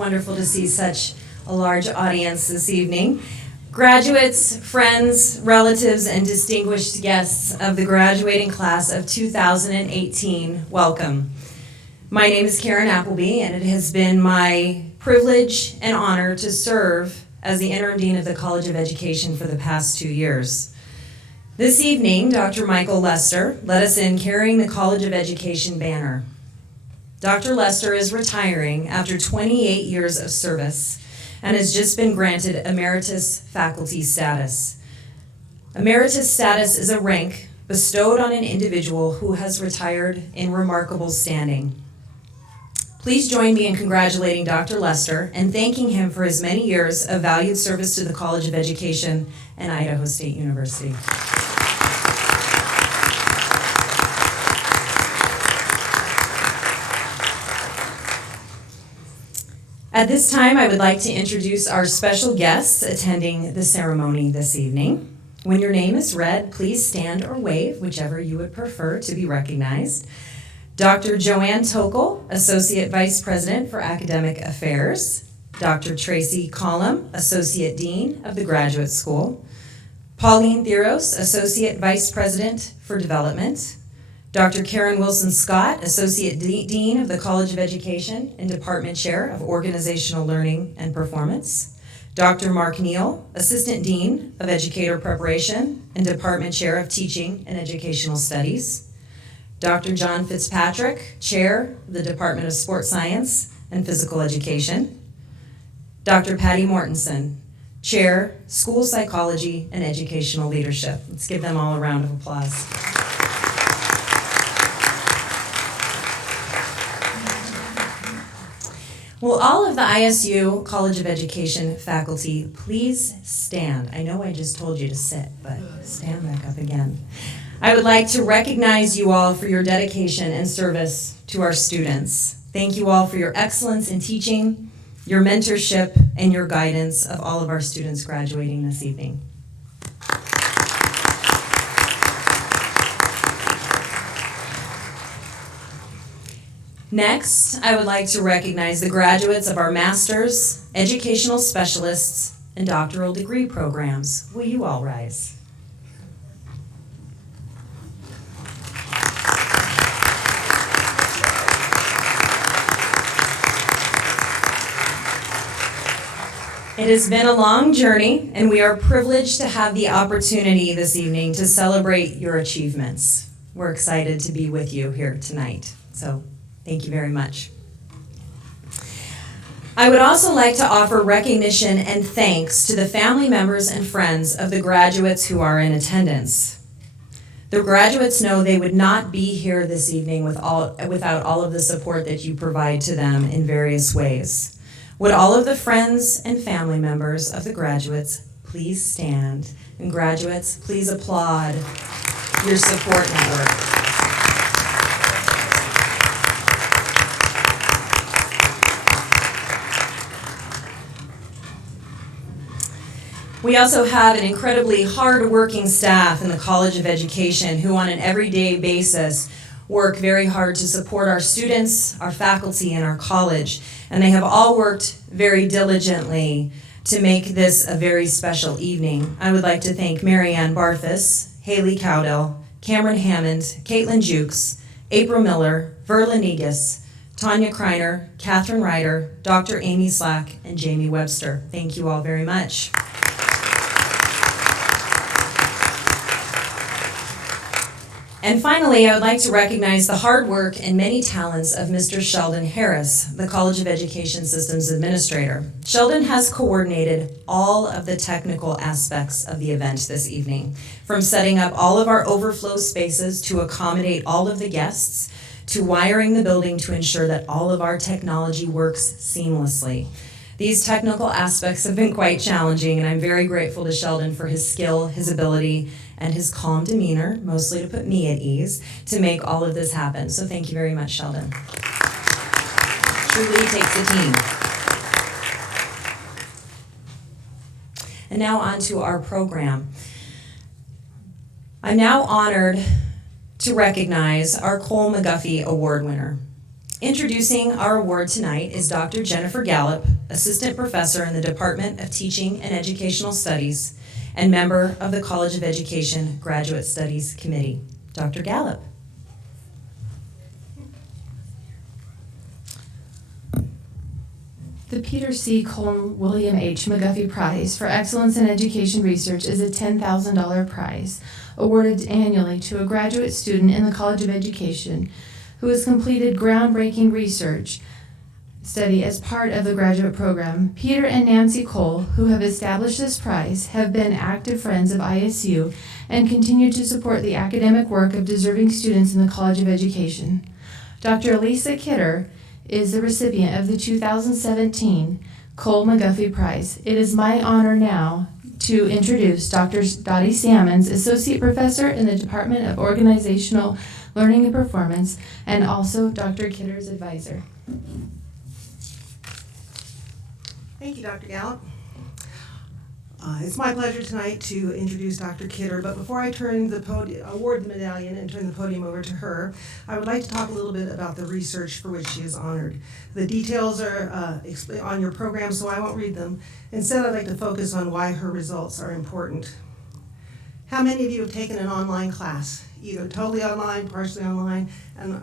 wonderful to see such a large audience this evening. Graduates, friends, relatives, and distinguished guests of the graduating class of 2018, welcome. My name is Karen Appleby, and it has been my privilege and honor to serve as the interim dean of the College of Education for the past 2 years. This evening, Dr. Michael Lester led us in carrying the College of Education banner. Dr. Lester is retiring after 28 years of service and has just been granted emeritus faculty status. Emeritus status is a rank bestowed on an individual who has retired in remarkable standing. Please join me in congratulating Dr. Lester and thanking him for his many years of valued service to the College of Education and Idaho State University. At this time, I would like to introduce our special guests attending the ceremony this evening. When your name is read, please stand or wave, whichever you would prefer to be recognized. Dr. Joanne Tokel, Associate Vice President for Academic Affairs. Dr. Tracy Collum, Associate Dean of the Graduate School. Pauline Theros, Associate Vice President for Development. Dr. Karen Wilson-Scott, Associate Dean of the College of Education and Department Chair of Organizational Learning and Performance. Dr. Mark Neal, Assistant Dean of Educator Preparation and Department Chair of Teaching and Educational Studies. Dr. John Fitzpatrick, Chair of the Department of Sports Science and Physical Education. Dr. Patty Mortensen, Chair, School Psychology and Educational Leadership. Let's give them all a round of applause. Will all of the ISU College of Education faculty please stand? I know I just told you to sit, but stand back up again. I would like to recognize you all for your dedication and service to our students. Thank you all for your excellence in teaching, your mentorship, and your guidance of all of our students graduating this evening. Next, I would like to recognize the graduates of our master's, educational specialists, and doctoral degree programs. Will you all rise? It has been a long journey, and we are privileged to have the opportunity this evening to celebrate your achievements. We're excited to be with you here tonight, so thank you very much. I would also like to offer recognition and thanks to the family members and friends of the graduates who are in attendance. The graduates know they would not be here this evening without all of the support that you provide to them in various ways. Would all of the friends and family members of the graduates please stand? And graduates, please applaud your support network. We also have an incredibly hard-working staff in the College of Education who on an everyday basis work very hard to support our students, our faculty, and our college. And they have all worked very diligently to make this a very special evening. I would like to thank Marianne Barthus, Haley Cowdell, Cameron Hammond, Caitlin Jukes, April Miller, Verla Negus, Tanya Kreiner, Catherine Ryder, Dr. Amy Slack, and Jamie Webster. Thank you all very much. And finally, I would like to recognize the hard work and many talents of Mr. Sheldon Harris, the College of Education Systems Administrator. Sheldon has coordinated all of the technical aspects of the event this evening, from setting up all of our overflow spaces to accommodate all of the guests, to wiring the building to ensure that all of our technology works seamlessly. These technical aspects have been quite challenging, and I'm very grateful to Sheldon for his skill, his ability, and his calm demeanor, mostly to put me at ease, to make all of this happen. So thank you very much, Sheldon. Truly takes a team. And now on to our program. I'm now honored to recognize our Cole McGuffey Award winner. Introducing our award tonight is Dr. Jennifer Gallup, Assistant Professor in the Department of Teaching and Educational Studies and member of the College of Education Graduate Studies Committee. Dr. Gallup. The Peter C. Cole William H. McGuffey Prize for Excellence in Education Research is a $10,000 prize awarded annually to a graduate student in the College of Education who has completed groundbreaking research study as part of the graduate program. Peter and Nancy Cole, who have established this prize, have been active friends of ISU and continue to support the academic work of deserving students in the College of Education. Dr. Lisa Kidder is the recipient of the 2017 Cole McGuffey Prize. It is my honor now to introduce Dr. Dottie Salmons, Associate Professor in the Department of Organizational Learning and Performance, and also Dr. Kidder's advisor. Thank you, Dr. Gallup. It's my pleasure tonight to introduce Dr. Kidder, but before I turn award the medallion and turn the podium over to her, I would like to talk a little bit about the research for which she is honored. The details are on your program, so I won't read them. Instead, I'd like to focus on why her results are important. How many of you have taken an online class? Either totally online, partially online, and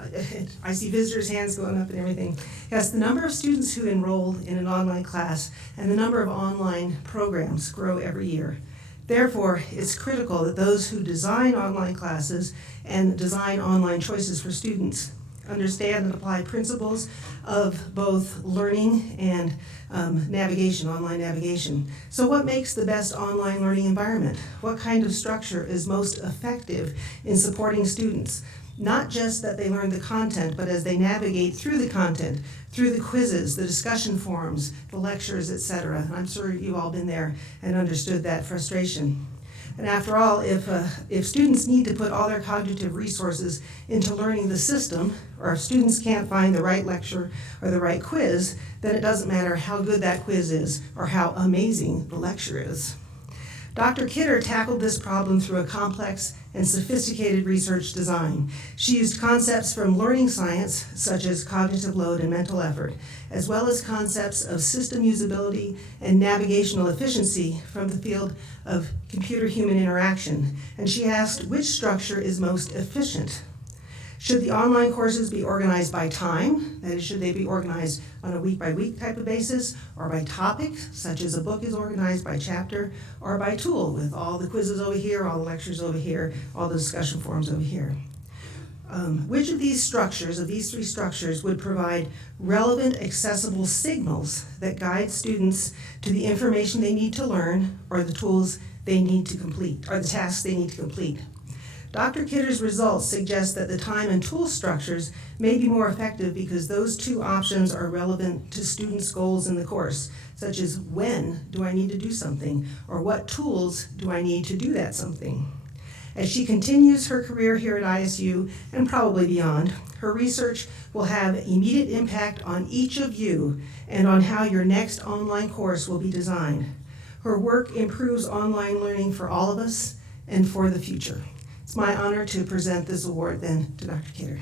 I see visitors' hands going up and everything. Yes, the number of students who enroll in an online class and the number of online programs grow every year. Therefore, it's critical that those who design online classes and design online choices for students understand and apply principles of both learning and navigation, online navigation. So what makes the best online learning environment? What kind of structure is most effective in supporting students? Not just that they learn the content, but as they navigate through the content, through the quizzes, the discussion forums, the lectures, etc. And I'm sure you've all been there and understood that frustration. And after all, if students need to put all their cognitive resources into learning the system, or if students can't find the right lecture or the right quiz, then it doesn't matter how good that quiz is or how amazing the lecture is. Dr. Kidder tackled this problem through a complex and sophisticated research design. She used concepts from learning science, such as cognitive load and mental effort, as well as concepts of system usability and navigational efficiency from the field of computer-human interaction. And she asked which structure is most efficient. Should the online courses be organized by time? That is, should they be organized on a week-by-week type of basis, or by topic, such as a book is organized by chapter, or by tool, with all the quizzes over here, all the lectures over here, all the discussion forums over here? Which of these structures, of these three structures, would provide relevant, accessible signals that guide students to the information they need to learn, or the tools they need to complete, or the tasks they need to complete? Dr. Kidder's results suggest that the time and tool structures may be more effective because those two options are relevant to students' goals in the course, such as when do I need to do something, or what tools do I need to do that something. As she continues her career here at ISU and probably beyond, her research will have immediate impact on each of you and on how your next online course will be designed. Her work improves online learning for all of us and for the future. It's my honor to present this award then to Dr. Kidder.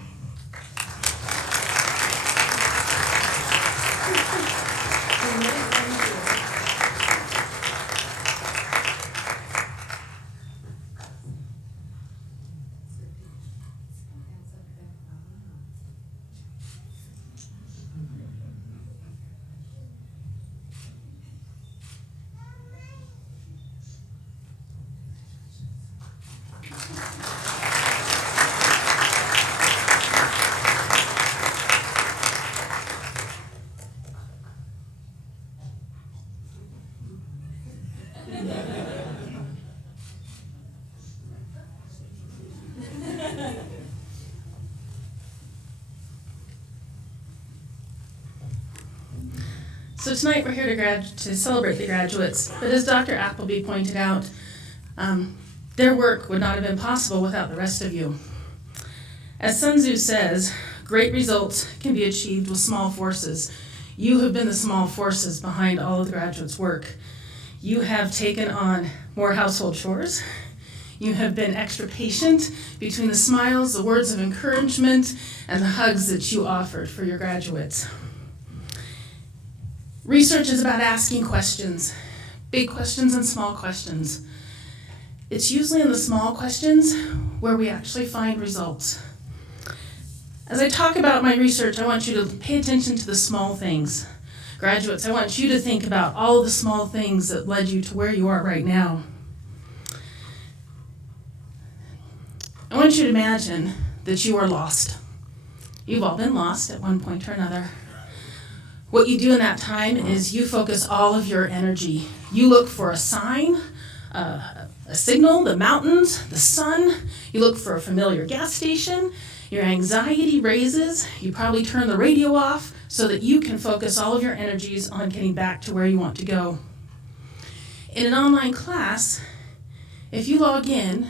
So tonight we're here to celebrate the graduates, but as Dr. Appleby pointed out, their work would not have been possible without the rest of you. As Sun Tzu says, great results can be achieved with small forces. You have been the small forces behind all of the graduates' work. You have taken on more household chores. You have been extra patient between the smiles, the words of encouragement, and the hugs that you offered for your graduates. Research is about asking questions, big questions and small questions. It's usually in the small questions where we actually find results. As I talk about my research, I want you to pay attention to the small things. Graduates, I want you to think about all of the small things that led you to where you are right now. I want you to imagine that you are lost. You've all been lost at one point or another. What you do in that time is you focus all of your energy. You look for a sign, a signal, the mountains, the sun. You look for a familiar gas station. Your anxiety raises. You probably turn the radio off so that you can focus all of your energies on getting back to where you want to go. In an online class, if you log in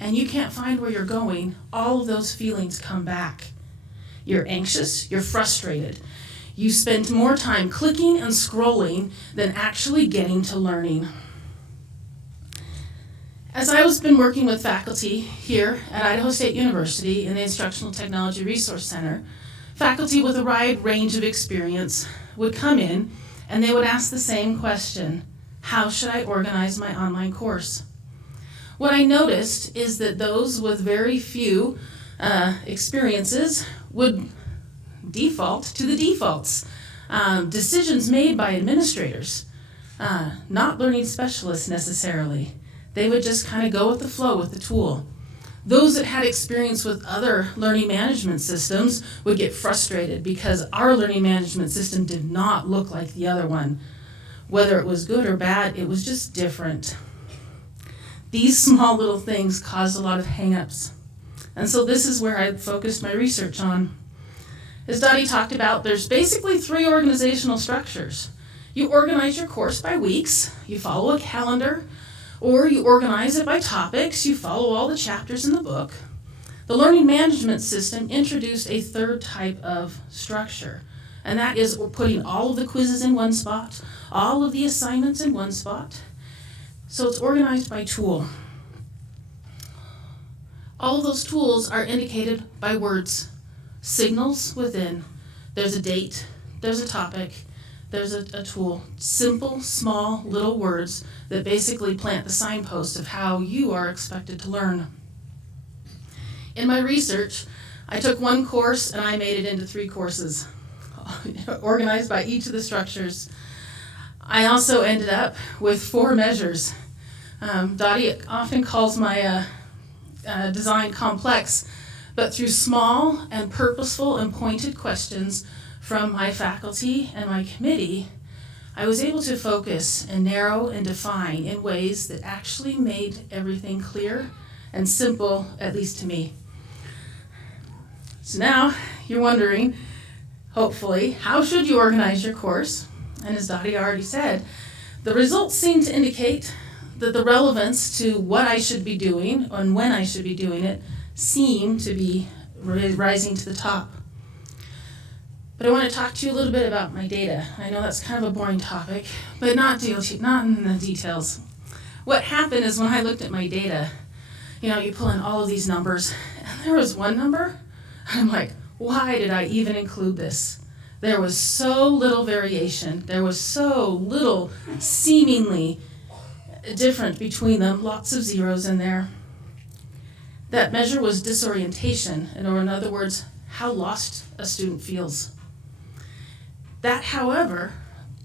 and you can't find where you're going, all of those feelings come back. You're anxious, you're frustrated. You spend more time clicking and scrolling than actually getting to learning. As I was been working with faculty here at Idaho State University in the Instructional Technology Resource Center, faculty with a wide range of experience would come in and they would ask the same question: how should I organize my online course? What I noticed is that those with very few experiences would default to the defaults. Decisions made by administrators, not learning specialists necessarily. They would just kind of go with the flow with the tool. Those that had experience with other learning management systems would get frustrated because our learning management system did not look like the other one. Whether it was good or bad, it was just different. These small little things caused a lot of hang-ups. And so this is where I focused my research on. As Dottie talked about, there's basically 3 organizational structures. You organize your course by weeks, you follow a calendar, or you organize it by topics, you follow all the chapters in the book. The learning management system introduced a 3rd type of structure, and that is putting all of the quizzes in one spot, all of the assignments in one spot. So it's organized by tool. All of those tools are indicated by words, signals within. There's a date, there's a topic, there's a tool. Simple, small, little words that basically plant the signpost of how you are expected to learn. In my research, I took one course and I made it into 3 courses, organized by each of the structures. I also ended up with 4 measures. Dottie often calls my design complex, but through small and purposeful and pointed questions from my faculty and my committee, I was able to focus and narrow and define in ways that actually made everything clear and simple, at least to me. So now you're wondering, hopefully, how should you organize your course? And as Dottie already said, the results seem to indicate that the relevance to what I should be doing and when I should be doing it seem to be rising to the top. But I want to talk to you a little bit about my data. I know that's kind of a boring topic, but not in the details. What happened is when I looked at my data, you pull in all of these numbers, and there was one number, I'm like, why did I even include this? There was so little variation. There was so little seemingly different between them, lots of zeros in there. That measure was disorientation, or in other words, how lost a student feels. That, however,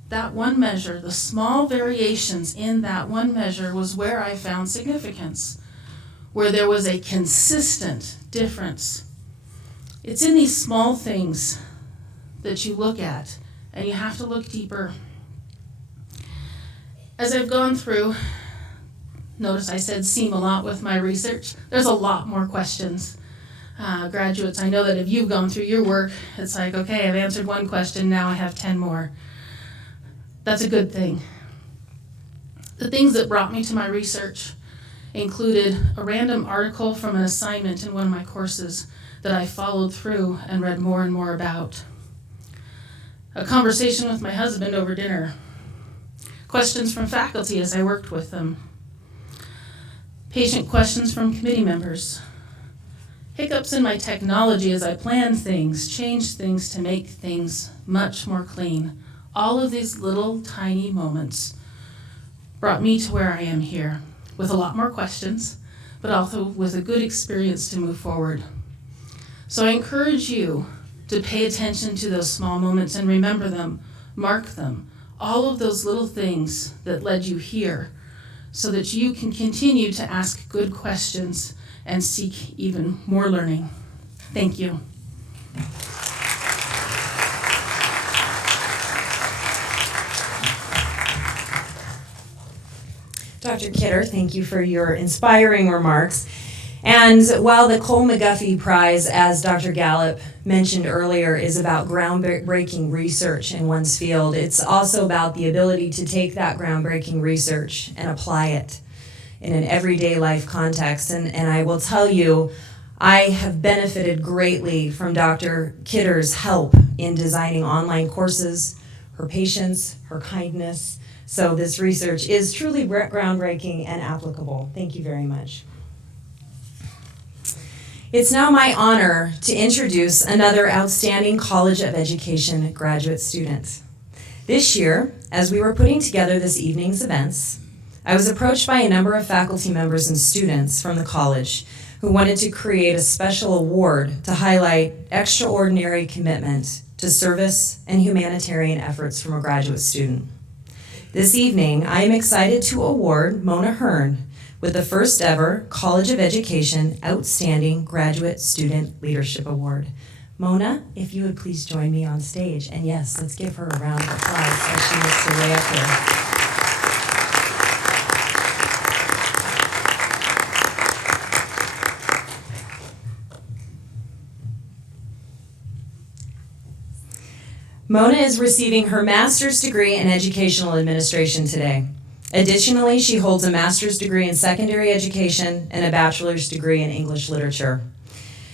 that one measure, the small variations in that one measure was where I found significance, where there was a consistent difference. It's in these small things that you look at, and you have to look deeper. As I've gone through, notice I said seem a lot with my research. There's a lot more questions. Graduates, I know that if you've gone through your work, it's like, okay, I've answered one question, now I have 10 more. That's a good thing. The things that brought me to my research included a random article from an assignment in one of my courses that I followed through and read more and more about. A conversation with my husband over dinner. Questions from faculty as I worked with them. patient questions from committee members, hiccups in my technology as I planned things, changed things to make things much more clean. All of these little tiny moments brought me to where I am here, with a lot more questions, but also with a good experience to move forward. So I encourage you to pay attention to those small moments and remember them, mark them, all of those little things that led you here, so that you can continue to ask good questions and seek even more learning. Thank you. Dr. Kidder, thank you for your inspiring remarks. And while the Cole McGuffey Prize, as Dr. Gallup mentioned earlier, is about groundbreaking research in one's field, it's also about the ability to take that groundbreaking research and apply it in an everyday life context. And I will tell you, I have benefited greatly from Dr. Kidder's help in designing online courses, her patience, her kindness. So this research is truly groundbreaking and applicable. Thank you very much. It's now my honor to introduce another outstanding College of Education graduate student. This year, as we were putting together this evening's events, I was approached by a number of faculty members and students from the college who wanted to create a special award to highlight extraordinary commitment to service and humanitarian efforts from a graduate student. This evening, I am excited to award Mona Hearn with the first ever College of Education Outstanding Graduate Student Leadership Award. Mona, if you would please join me on stage. And yes, let's give her a round of applause as she makes her way up here. Mona is receiving her master's degree in educational administration today. Additionally, she holds a master's degree in secondary education and a bachelor's degree in English literature.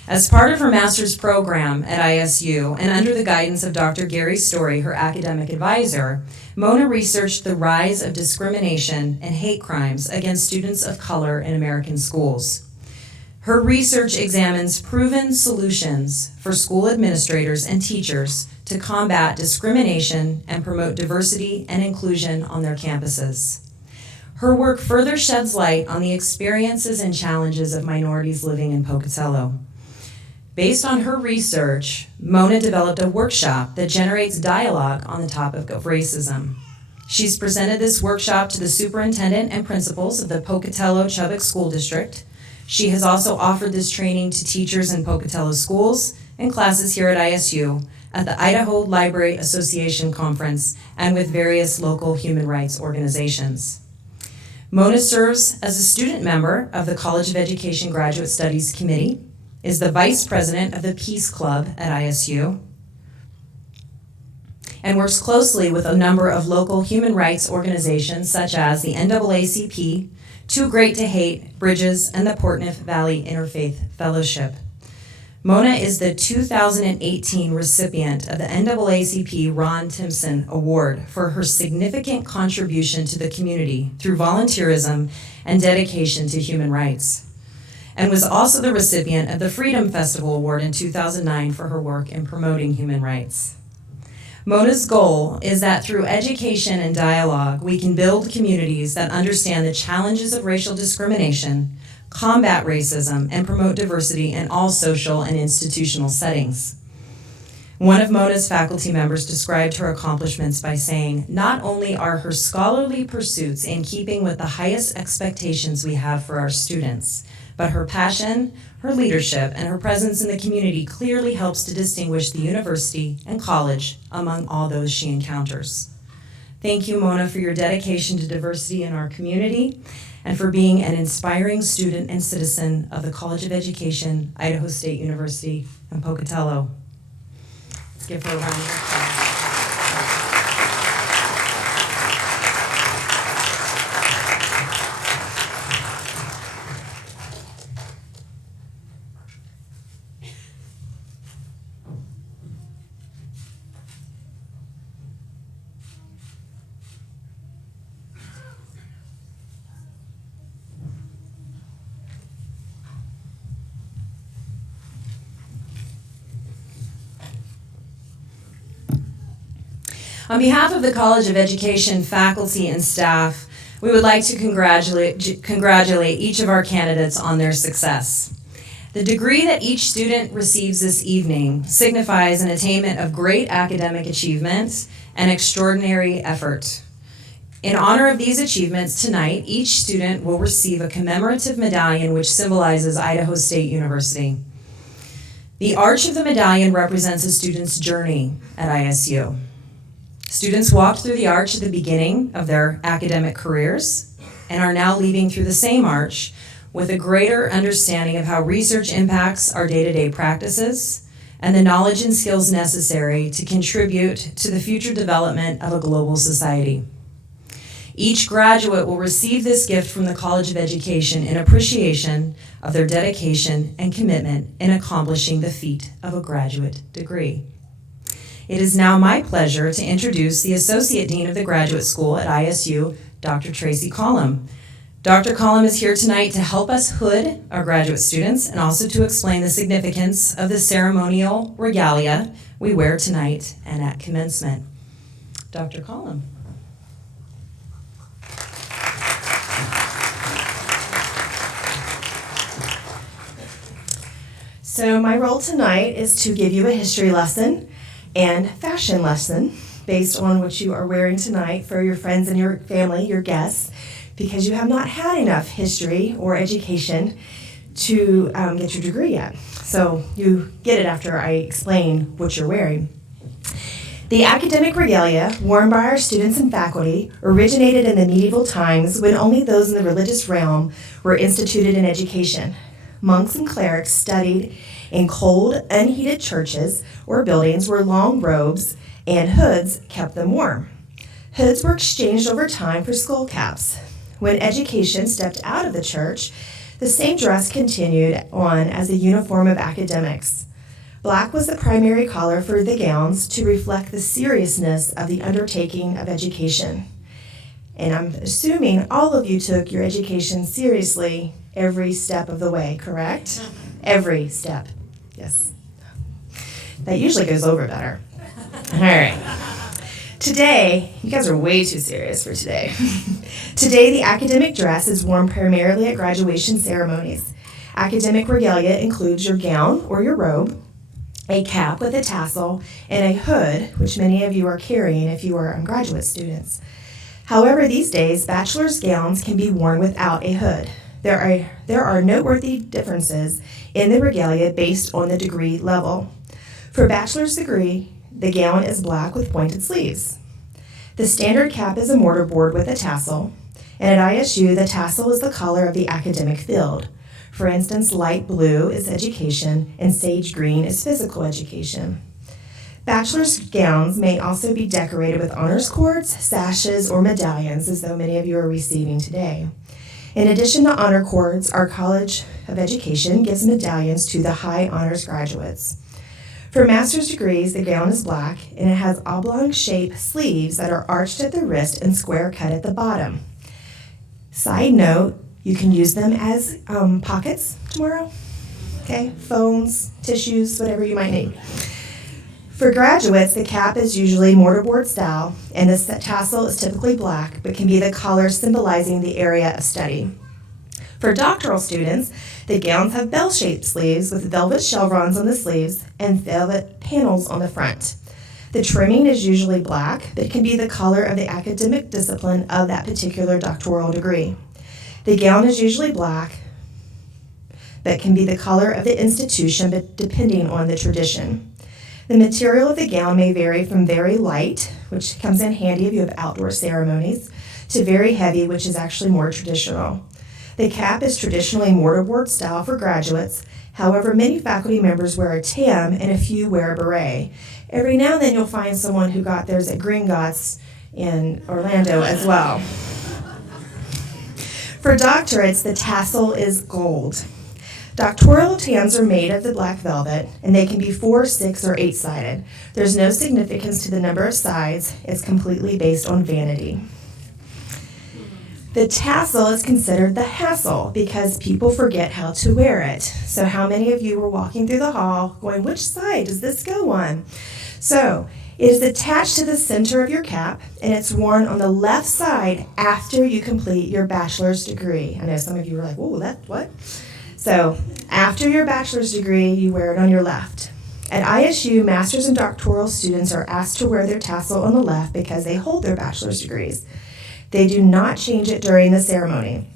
As part of her master's program at ISU and under the guidance of Dr. Gary Story, her academic advisor, Mona researched the rise of discrimination and hate crimes against students of color in American schools. Her research examines proven solutions for school administrators and teachers to combat discrimination and promote diversity and inclusion on their campuses. Her work further sheds light on the experiences and challenges of minorities living in Pocatello. Based on her research, Mona developed a workshop that generates dialogue on the topic of racism. She's presented this workshop to the superintendent and principals of the Pocatello-Chubbuck School District. She has also offered this training to teachers in Pocatello schools and classes here at ISU, at the Idaho Library Association Conference, and with various local human rights organizations. Mona serves as a student member of the College of Education Graduate Studies Committee, is the vice president of the Peace Club at ISU, and works closely with a number of local human rights organizations such as the NAACP, Too Great to Hate, Bridges, and the Portneuf Valley Interfaith Fellowship. Mona is the 2018 recipient of the NAACP Ron Timpson Award for her significant contribution to the community through volunteerism and dedication to human rights, and was also the recipient of the Freedom Festival Award in 2009 for her work in promoting human rights. Mona's goal is that through education and dialogue, we can build communities that understand the challenges of racial discrimination, combat racism, and promote diversity in all social and institutional settings. One of Mona's faculty members described her accomplishments by saying, "Not only are her scholarly pursuits in keeping with the highest expectations we have for our students, but her passion, her leadership, and her presence in the community clearly helps to distinguish the university and college among all those she encounters." Thank you, Mona, for your dedication to diversity in our community and for being an inspiring student and citizen of the College of Education, Idaho State University, and Pocatello. Let's give her a round of applause. On behalf of the College of Education faculty and staff, we would like to congratulate each of our candidates on their success. The degree that each student receives this evening signifies an attainment of great academic achievement and extraordinary effort. In honor of these achievements, tonight, each student will receive a commemorative medallion which symbolizes Idaho State University. The arch of the medallion represents a student's journey at ISU. Students walked through the arch at the beginning of their academic careers and are now leaving through the same arch with a greater understanding of how research impacts our day-to-day practices and the knowledge and skills necessary to contribute to the future development of a global society. Each graduate will receive this gift from the College of Education in appreciation of their dedication and commitment in accomplishing the feat of a graduate degree. It is now my pleasure to introduce the Associate Dean of the Graduate School at ISU, Dr. Tracy Collum. Dr. Collum is here tonight to help us hood our graduate students and also to explain the significance of the ceremonial regalia we wear tonight and at commencement. Dr. Collum. So my role tonight is to give you a history lesson and fashion lesson based on what you are wearing tonight for your friends and your family, your guests, because you have not had enough history or education to get your degree yet. So you get it after I explain what you're wearing. The academic regalia worn by our students and faculty originated in the medieval times when only those in the religious realm were instituted in education. Monks and clerics studied in cold, unheated churches or buildings where long robes and hoods kept them warm. Hoods were exchanged over time for skull caps. When education stepped out of the church, the same dress continued on as a uniform of academics. Black was the primary color for the gowns to reflect the seriousness of the undertaking of education. And I'm assuming all of you took your education seriously every step of the way, correct? Every step, yes. That usually goes over better. All right. Today, you guys are way too serious for today. Today, the academic dress is worn primarily at graduation ceremonies. Academic regalia includes your gown or your robe, a cap with a tassel, and a hood, which many of you are carrying if you are undergraduate students. However, these days, bachelor's gowns can be worn without a hood. There are noteworthy differences in the regalia based on the degree level. For a bachelor's degree, the gown is black with pointed sleeves. The standard cap is a mortarboard with a tassel, and at ISU, the tassel is the color of the academic field. For instance, light blue is education, and sage green is physical education. Bachelor's gowns may also be decorated with honors cords, sashes, or medallions, as though many of you are receiving today. In addition to honor cords, our College of Education gives medallions to the high honors graduates. For master's degrees, the gown is black, and it has oblong-shaped sleeves that are arched at the wrist and square cut at the bottom. Side note, you can use them as pockets tomorrow, okay? Phones, tissues, whatever you might need. For graduates, the cap is usually mortarboard style, and the tassel is typically black, but can be the color symbolizing the area of study. For doctoral students, the gowns have bell-shaped sleeves with velvet chevrons on the sleeves and velvet panels on the front. The trimming is usually black, but can be the color of the academic discipline of that particular doctoral degree. The gown is usually black, but can be the color of the institution, but depending on the tradition. The material of the gown may vary from very light, which comes in handy if you have outdoor ceremonies, to very heavy, which is actually more traditional. The cap is traditionally mortarboard style for graduates. However, many faculty members wear a tam and a few wear a beret. Every now and then you'll find someone who got theirs at Gringotts in Orlando as well. For doctorates, the tassel is gold. Doctoral tams are made of the black velvet, and they can be 4, 6, or 8-sided. There's no significance to the number of sides. It's completely based on vanity. The tassel is considered the hassle because people forget how to wear it. So how many of you were walking through the hall going, which side does this go on? So It is attached to the center of your cap, and it's worn on the left side after you complete your bachelor's degree. I know some of you are like, whoa, what? So after your bachelor's degree, you wear it on your left. At ISU, master's and doctoral students are asked to wear their tassel on the left because they hold their bachelor's degrees. They do not change it during the ceremony.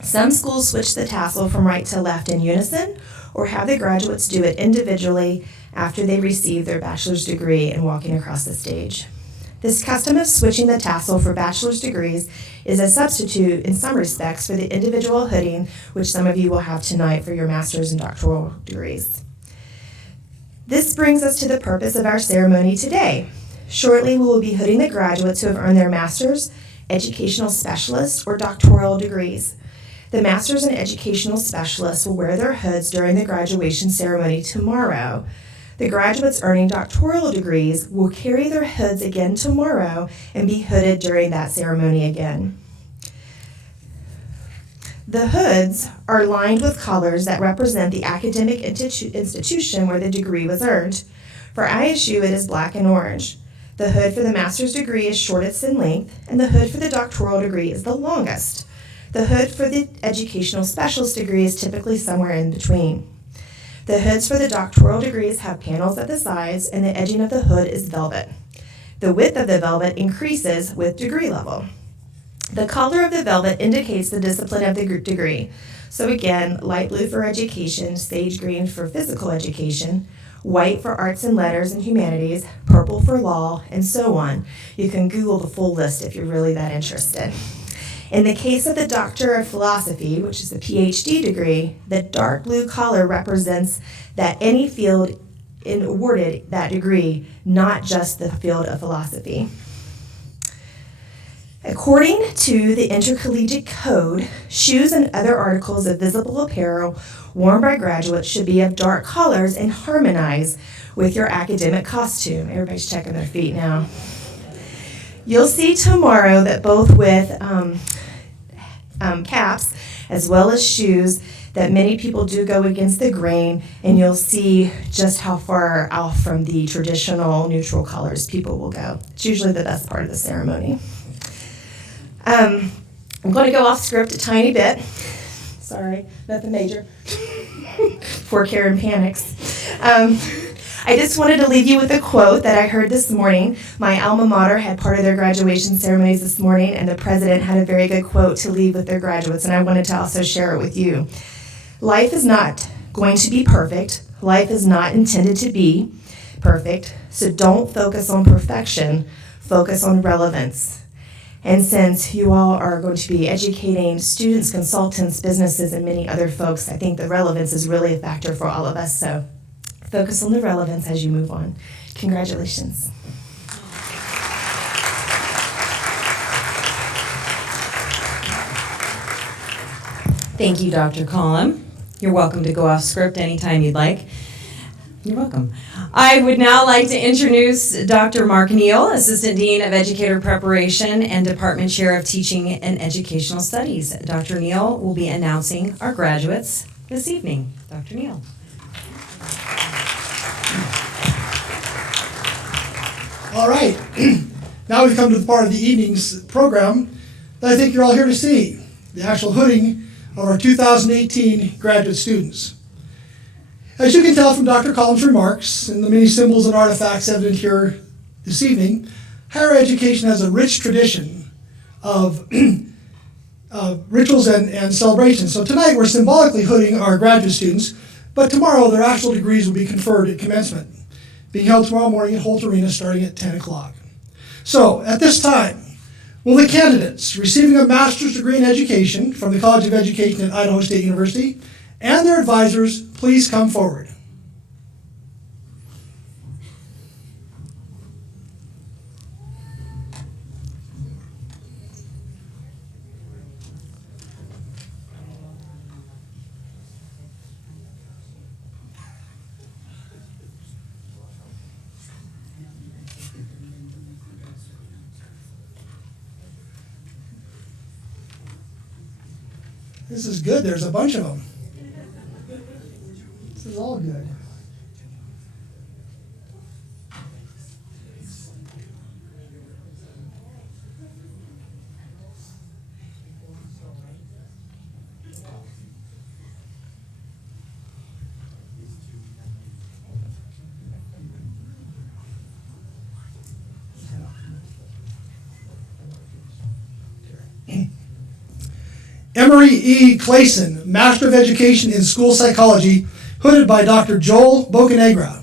Some schools switch the tassel from right to left in unison, or have the graduates do it individually after they receive their bachelor's degree and walking across the stage. This custom of switching the tassel for bachelor's degrees is a substitute in some respects for the individual hooding, which some of you will have tonight for your master's and doctoral degrees. This brings us to the purpose of our ceremony today. Shortly, we will be hooding the graduates who have earned their master's, educational specialist, or doctoral degrees. The master's and educational specialists will wear their hoods during the graduation ceremony tomorrow. The graduates earning doctoral degrees will carry their hoods again tomorrow and be hooded during that ceremony again. The hoods are lined with colors that represent the academic institution where the degree was earned. For ISU, it is black and orange. The hood for the master's degree is shortest in length, and the hood for the doctoral degree is the longest. The hood for the educational specialist degree is typically somewhere in between. The hoods for the doctoral degrees have panels at the sides, and the edging of the hood is velvet. The width of the velvet increases with degree level. The color of the velvet indicates the discipline of the degree. So again, light blue for education, sage green for physical education, white for arts and letters and humanities, purple for law, and so on. You can Google the full list if you're really that interested. In the case of the Doctor of Philosophy, which is a PhD degree, the dark blue color represents that any field awarded that degree, not just the field of philosophy. According to the Intercollegiate Code, shoes and other articles of visible apparel worn by graduates should be of dark colors and harmonize with your academic costume. Everybody's checking their feet now. You'll see tomorrow that both with caps as well as shoes that many people do go against the grain, and you'll see just how far off from the traditional neutral colors people will go. It's usually the best part of the ceremony. I'm going to go off script a tiny bit. Sorry, nothing major. Before Karen panics. I just wanted to leave you with a quote that I heard this morning. My alma mater had part of their graduation ceremonies this morning, and the president had a very good quote to leave with their graduates, and I wanted to also share it with you. Life is not going to be perfect. Life is not intended to be perfect, so don't focus on perfection. Focus on relevance. And since you all are going to be educating students, consultants, businesses, and many other folks, I think the relevance is really a factor for all of us, so focus on the relevance as you move on. Congratulations. Thank you, Dr. Collum. You're welcome to go off script anytime you'd like. You're welcome. I would now like to introduce Dr. Mark Neal, Assistant Dean of Educator Preparation and Department Chair of Teaching and Educational Studies. Dr. Neal will be announcing our graduates this evening. Dr. Neal. All right, now we've come to the part of the evening's program that I think you're all here to see, the actual hooding of our 2018 graduate students. As you can tell from Dr. Collins' remarks and the many symbols and artifacts evident here this evening, higher education has a rich tradition of rituals and celebrations. So tonight we're symbolically hooding our graduate students, but tomorrow their actual degrees will be conferred at commencement, being held tomorrow morning at Holt Arena starting at 10 o'clock. So at this time, will the candidates receiving a master's degree in education from the College of Education at Idaho State University and their advisors please come forward? This is good. There's a bunch of them. This is all good. Anne-Marie E. Clayson, Master of Education in School Psychology, hooded by Dr. Joel Bocanegra.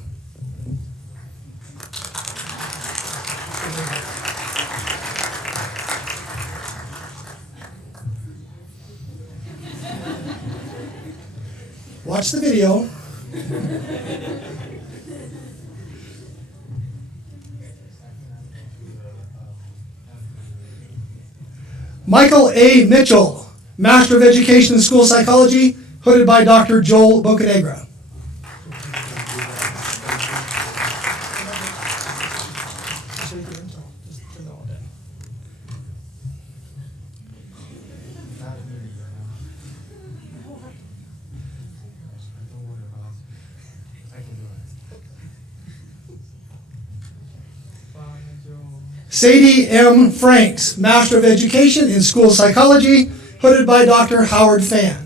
Watch the video. Michael A. Mitchell, Master of Education in School Psychology, hooded by Dr. Joel Bocanegra. Sadie M. Franks, Master of Education in School Psychology, hooded by Dr. Howard Fan.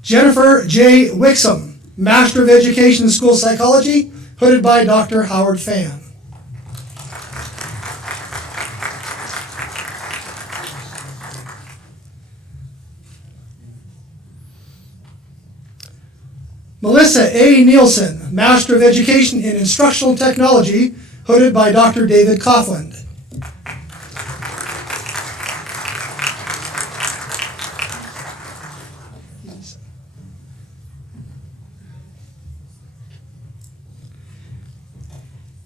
Jennifer J. Wixom, Master of Education in School Psychology, hooded by Dr. Howard Fan. Melissa A. Nielsen, Master of Education in Instructional Technology, hooded by Dr. David Coughlin.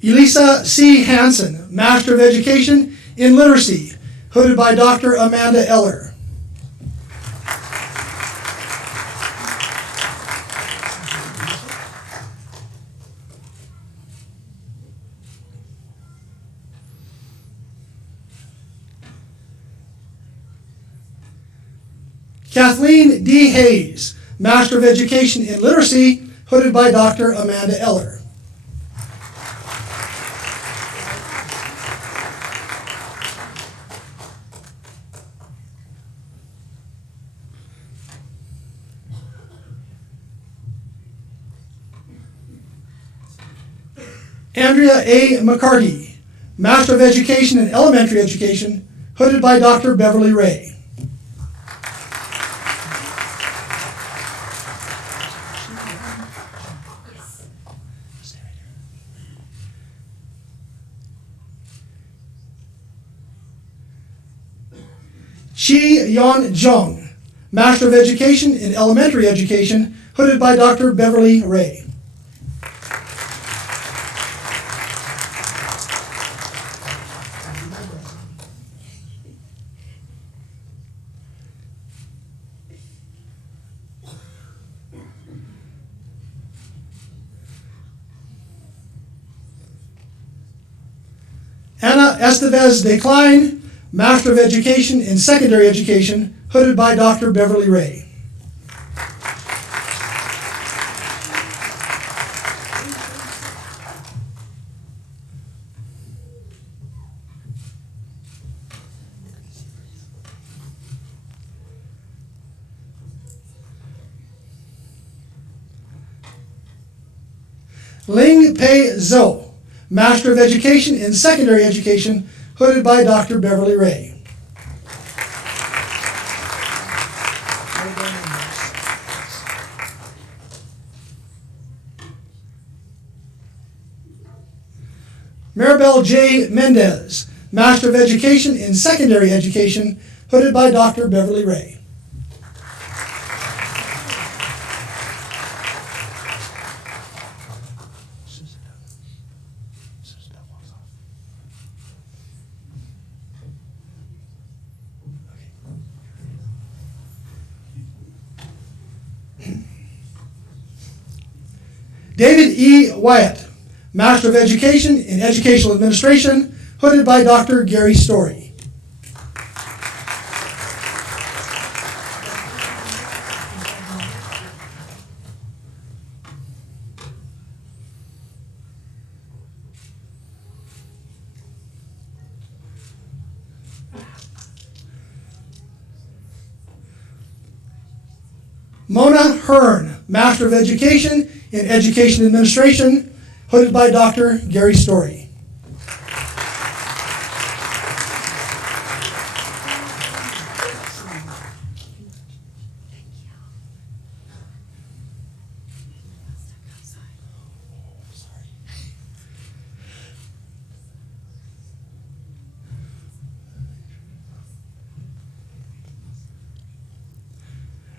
Elisa C. Hansen, Master of Education in Literacy, hooded by Dr. Amanda Eller. Kathleen D. Hayes, Master of Education in Literacy, hooded by Dr. Amanda Eller. Andrea A. McCarty, Master of Education in Elementary Education, hooded by Dr. Beverly Ray. Chi Yon Jung, Master of Education in Elementary Education, hooded by Dr. Beverly Ray. Anna Estevez Decline, Master of Education in Secondary Education, hooded by Dr. Beverly Ray. Ling Pei Zhou, Master of Education in Secondary Education, hooded by Dr. Beverly Ray. Maribel J. Mendez, Master of Education in Secondary Education, hooded by Dr. Beverly Ray. David E. Wyatt, Master of Education in Educational Administration, hooded by Dr. Gary Story. Mona Hearn, Master of Education in Education Administration, hooded by Dr. Gary Story.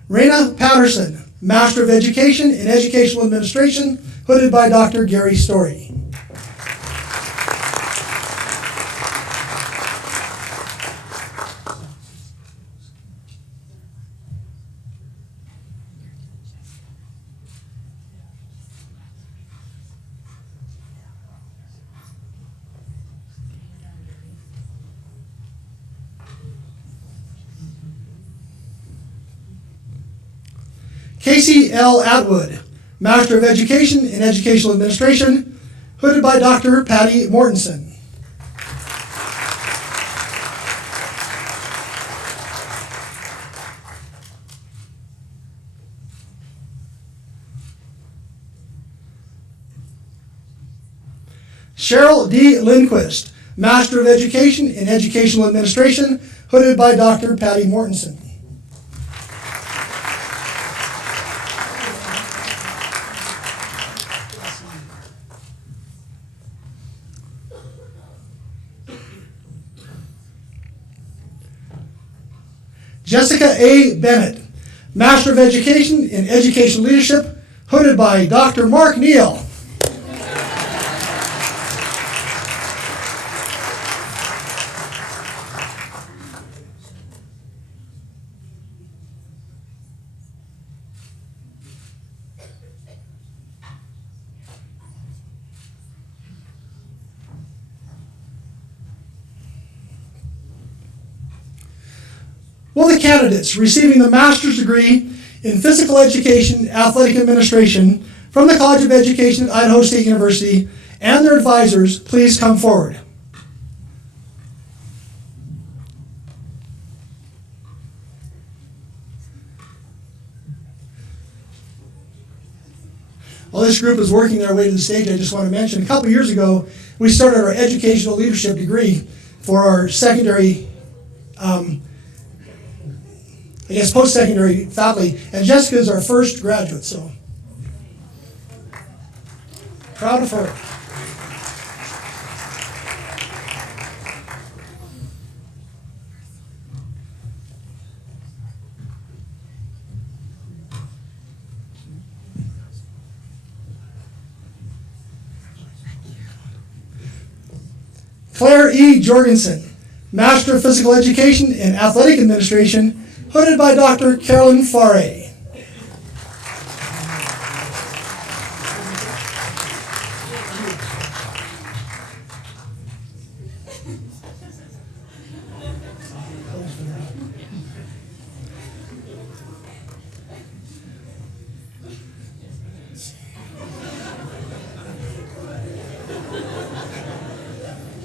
Raina Patterson, Master of Education in Educational Administration, hooded by Dr. Gary Story. Casey L. Atwood, Master of Education in Educational Administration, hooded by Dr. Patty Mortensen. Cheryl D. Lindquist, Master of Education in Educational Administration, hooded by Dr. Patty Mortensen. Jessica A. Bennett, Master of Education in Education Leadership, hooded by Dr. Mark Neal. Will the candidates receiving the master's degree in Physical Education Athletic Administration from the College of Education at Idaho State University and their advisors please come forward? While this group is working their way to the stage, I just want to mention a couple years ago we started our educational leadership degree for our secondary post-secondary faculty, and Jessica is our first graduate, so proud of her. Claire E. Jorgensen, Master of Physical Education in Athletic Administration, hooded by Dr. Carolyn Farre.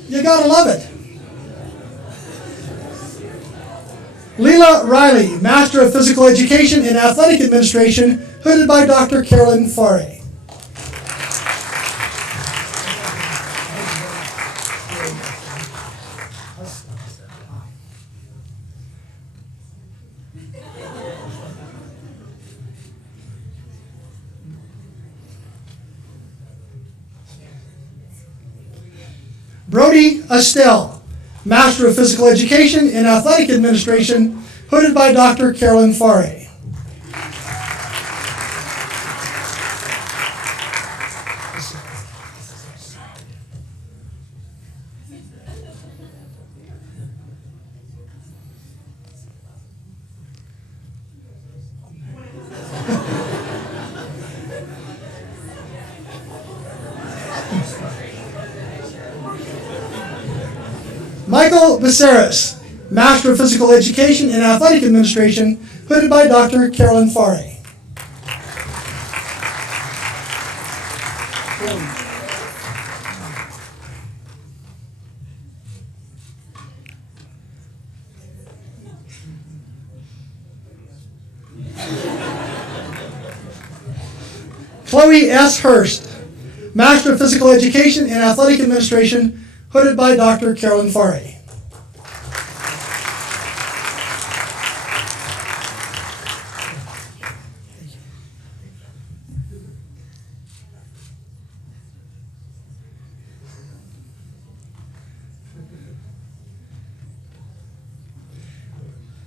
You gotta love it. Leela Riley, Master of Physical Education in Athletic Administration, hooded by Dr. Carolyn Farre. Brody Estelle, Master of Physical Education in Athletic Administration, hooded by Dr. Carolyn Farre. Michael Becerras, Master of Physical Education in Athletic Administration, hooded by Dr. Carolyn Farre. Chloe S. Hurst, Master of Physical Education and Athletic Administration, hooded by Dr. Carolyn Farre.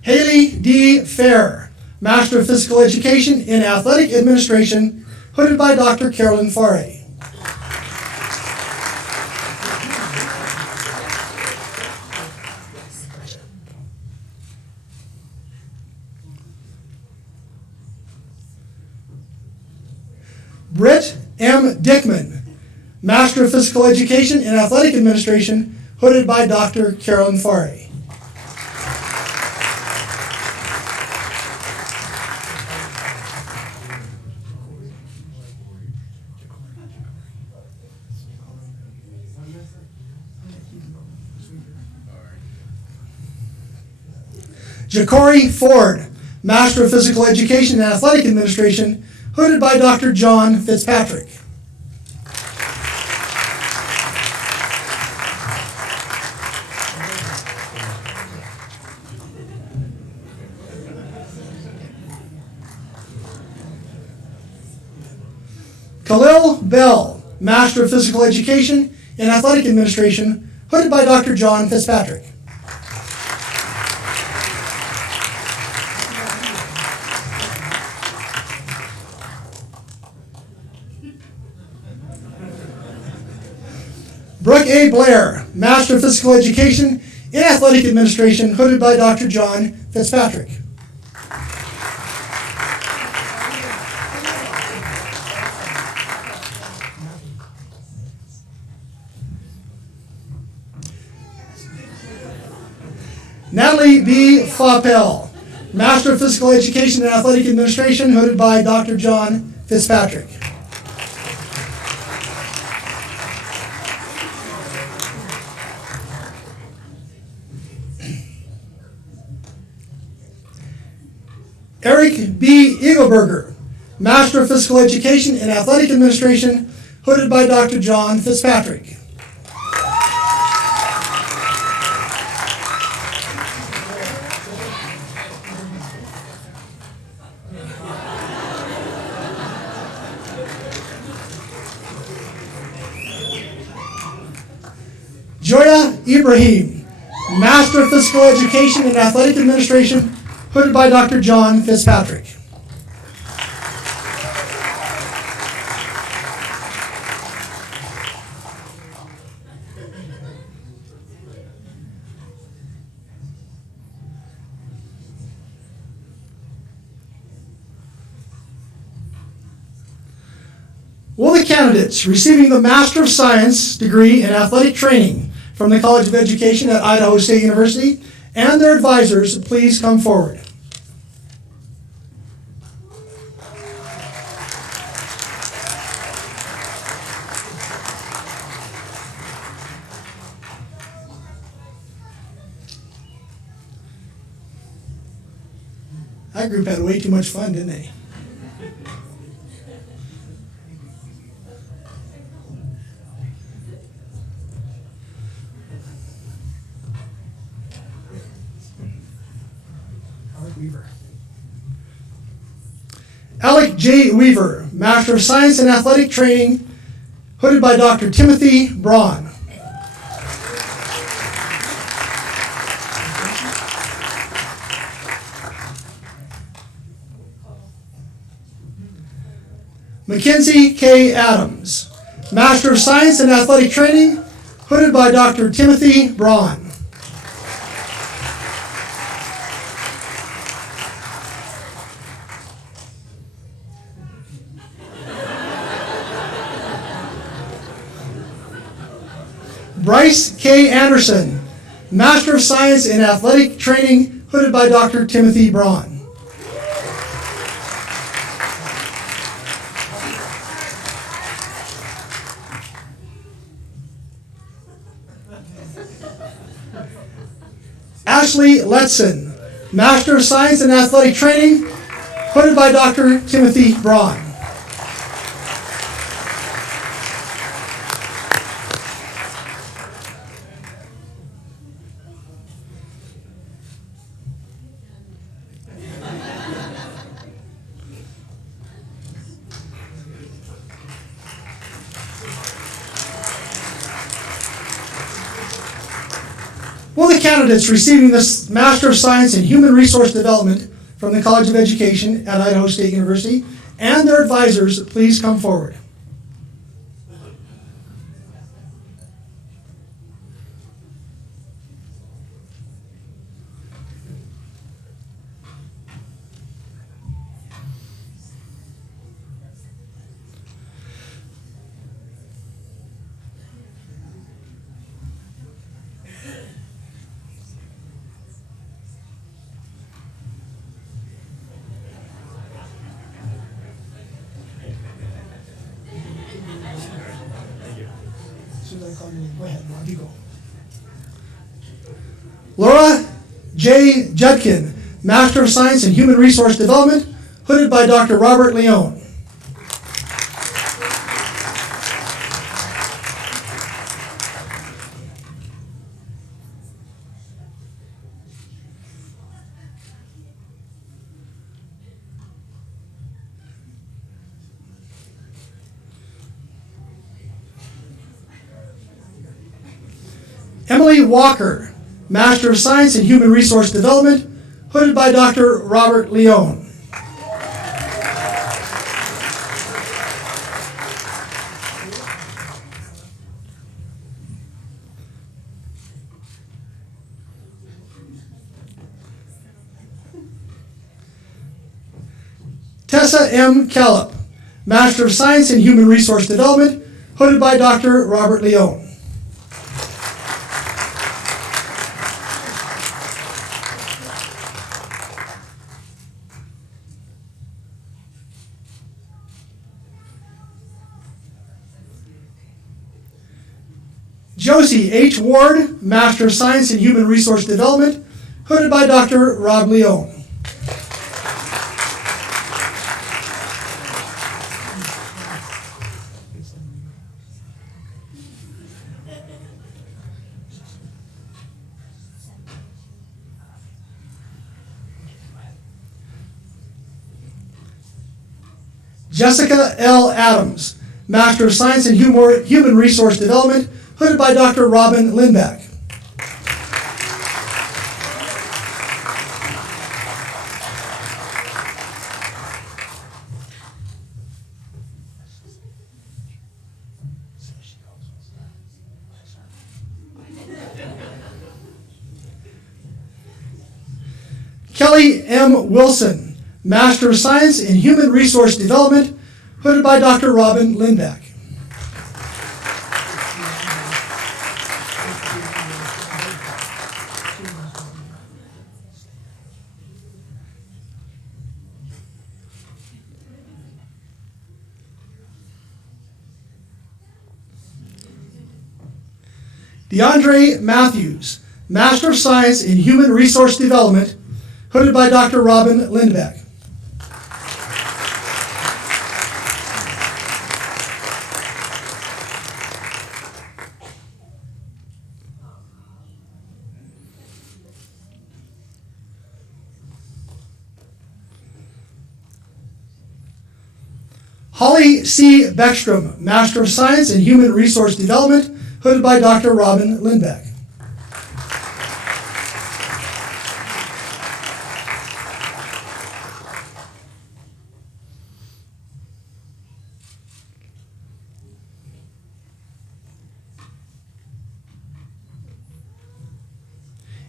Haley D. Fair, Master of Physical Education in Athletic Administration, hooded by Dr. Carolyn Farre. Britt M. Dickman, Master of Physical Education in Athletic Administration, hooded by Dr. Carolyn Farre. Ja'Cory Ford, Master of Physical Education and Athletic Administration, hooded by Dr. John Fitzpatrick. Khalil Bell, Master of Physical Education and Athletic Administration, hooded by Dr. John Fitzpatrick. Brooke A. Blair, Master of Physical Education in Athletic Administration, hooded by Dr. John Fitzpatrick. Natalie B. Faupel, Master of Physical Education and Athletic Administration, hooded by Dr. John Fitzpatrick. Eric B. Eagleberger, Master of Physical Education and Athletic Administration, hooded by Dr. John Fitzpatrick. Joya Ibrahim, Master of Physical Education and Athletic Administration, hooded by Dr. John Fitzpatrick. Will the candidates receiving the Master of Science degree in Athletic Training from the College of Education at Idaho State University and their advisors please come forward? That group had way too much fun, didn't they? Alec J. Weaver, Master of Science in Athletic Training, hooded by Dr. Timothy Braun. Mackenzie K. Adams, Master of Science in Athletic Training, hooded by Dr. Timothy Braun. Bryce K. Anderson, Master of Science in Athletic Training, hooded by Dr. Timothy Braun. Ashley Letson, Master of Science in Athletic Training, hooded by Dr. Timothy Braun. Will the candidates receiving this Master of Science in Human Resource Development from the College of Education at Idaho State University and their advisors please come forward? Go ahead, Rob, you go. Laura J. Judkin, Master of Science in Human Resource Development, hooded by Dr. Robert Leone. Emily Walker, Master of Science in Human Resource Development, hooded by Dr. Robert Leone. Tessa M. Callip, Master of Science in Human Resource Development, hooded by Dr. Robert Leone. Josie H. Ward, Master of Science in Human Resource Development, hooded by Dr. Rob Leone. Jessica L. Adams, Master of Science in Human Resource Development, hooded by Dr. Robin Lindback. Kelly M. Wilson, Master of Science in Human Resource Development, hooded by Dr. Robin Lindback. DeAndre Matthews, Master of Science in Human Resource Development, hooded by Dr. Robin Lindback. Holly C. Beckstrom, Master of Science in Human Resource Development, hooded by Dr. Robin Lindback.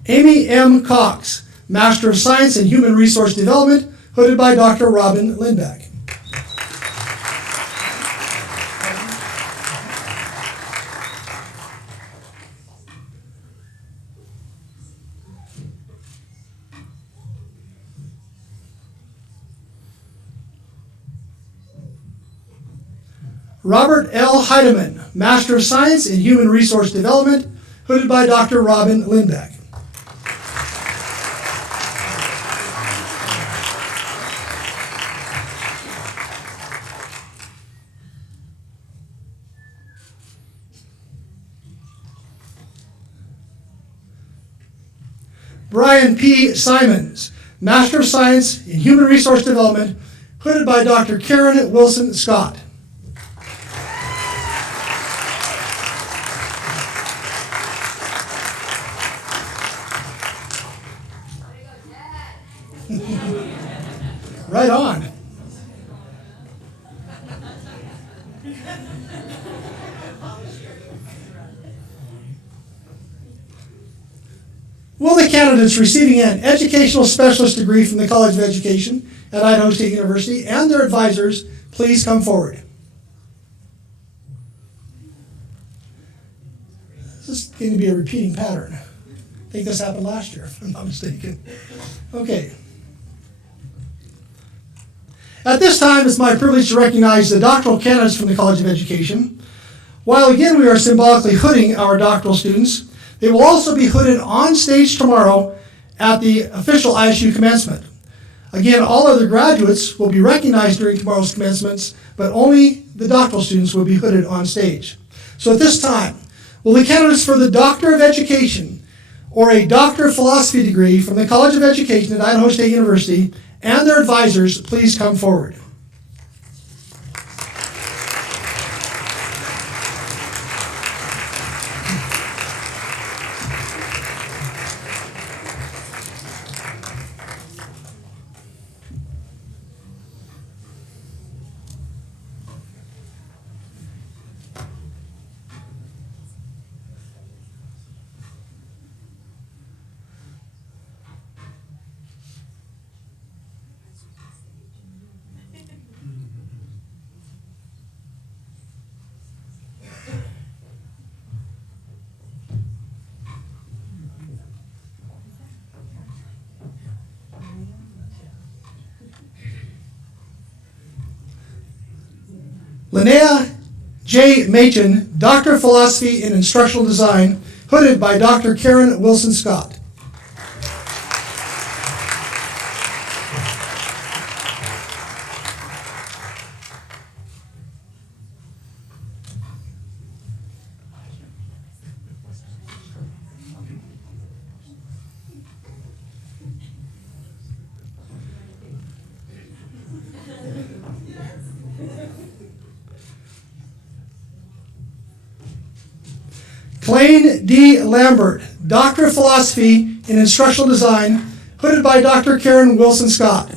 Amy M. Cox, Master of Science in Human Resource Development, hooded by Dr. Robin Lindback. Robert L. Heidemann, Master of Science in Human Resource Development, hooded by Dr. Robin Lindback. Brian P. Simons, Master of Science in Human Resource Development, hooded by Dr. Karen Wilson Scott. Right on. Will the candidates receiving an educational specialist degree from the College of Education at Idaho State University and their advisors please come forward? This is going to be a repeating pattern. I think this happened last year, if I'm not mistaken. Okay. At this time, it's my privilege to recognize the doctoral candidates from the College of Education. While again we are symbolically hooding our doctoral students, they will also be hooded on stage tomorrow at the official ISU commencement. Again, all other graduates will be recognized during tomorrow's commencements, but only the doctoral students will be hooded on stage. So at this time, will the candidates for the Doctor of Education or a Doctor of Philosophy degree from the College of Education at Idaho State University and their advisors please come forward? Linnea J. Machen, Doctor of Philosophy in Instructional Design, hooded by Dr. Karen Wilson Scott. Clayne D. Lambert, Doctor of Philosophy in Instructional Design, hooded by Dr. Karen Wilson Scott.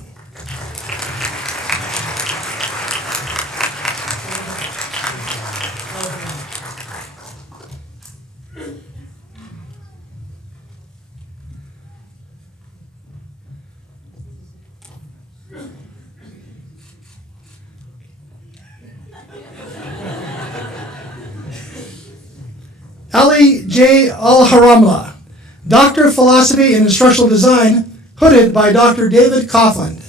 Ali J. Al-Haramla, Doctor of Philosophy in Instructional Design, hooded by Dr. David Coughlin.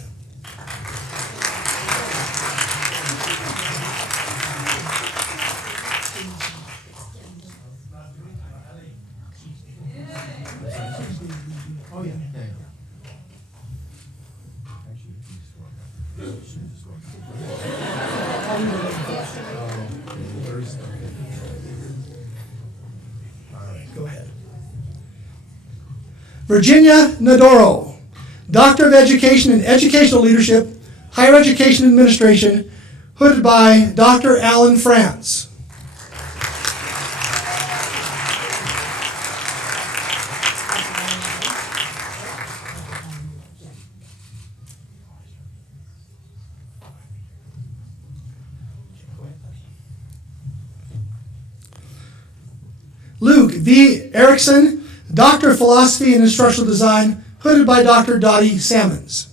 Go ahead. Virginia Nadoro, Doctor of Education in Educational Leadership, Higher Education Administration, hooded by Dr. Alan France. Luke V. Erickson, Doctor of Philosophy and Instructional Design, hooded by Dr. Dottie Sammons.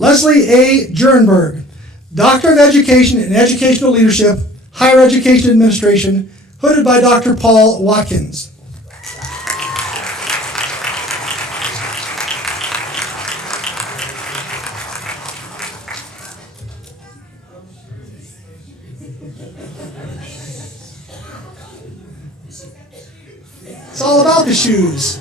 Leslie A. Jernberg, Doctor of Education in Educational Leadership, Higher Education Administration, hooded by Dr. Paul Watkins. It's all about the shoes.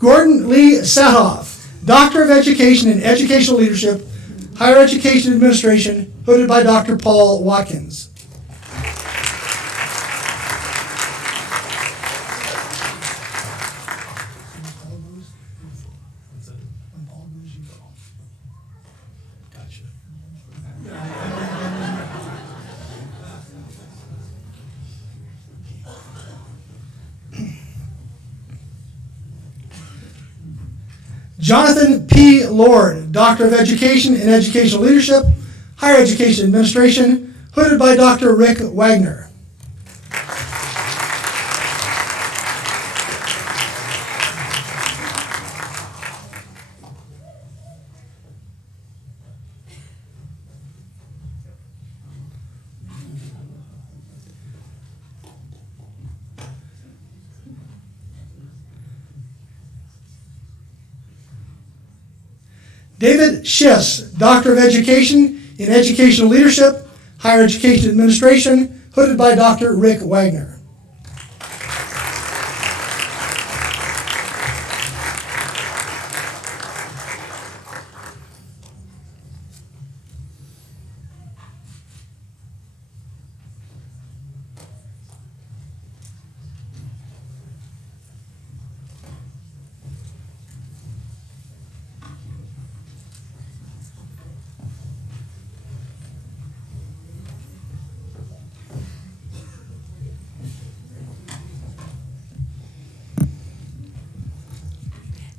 Gordon Lee Satoff, Doctor of Education in Educational Leadership, Higher Education Administration, hooded by Dr. Paul Watkins. Jonathan P. Lord, Doctor of Education in Educational Leadership, Higher Education Administration, hooded by Dr. Rick Wagner. David Schiss, Doctor of Education in Educational Leadership, Higher Education Administration, hooded by Dr. Rick Wagner.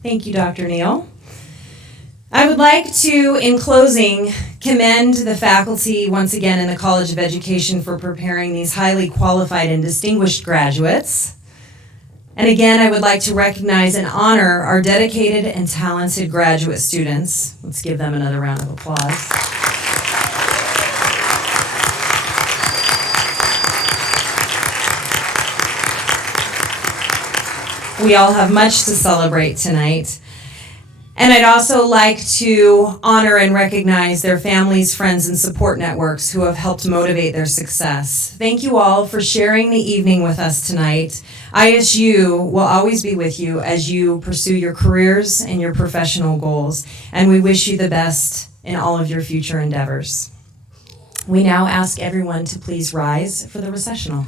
Thank you, Dr. Neal. I would like to, in closing, commend the faculty once again in the College of Education for preparing these highly qualified and distinguished graduates. And again, I would like to recognize and honor our dedicated and talented graduate students. Let's give them another round of applause. We all have much to celebrate tonight. And I'd also like to honor and recognize their families, friends, and support networks who have helped motivate their success. Thank you all for sharing the evening with us tonight. ISU will always be with you as you pursue your careers and your professional goals, and we wish you the best in all of your future endeavors. We now ask everyone to please rise for the recessional.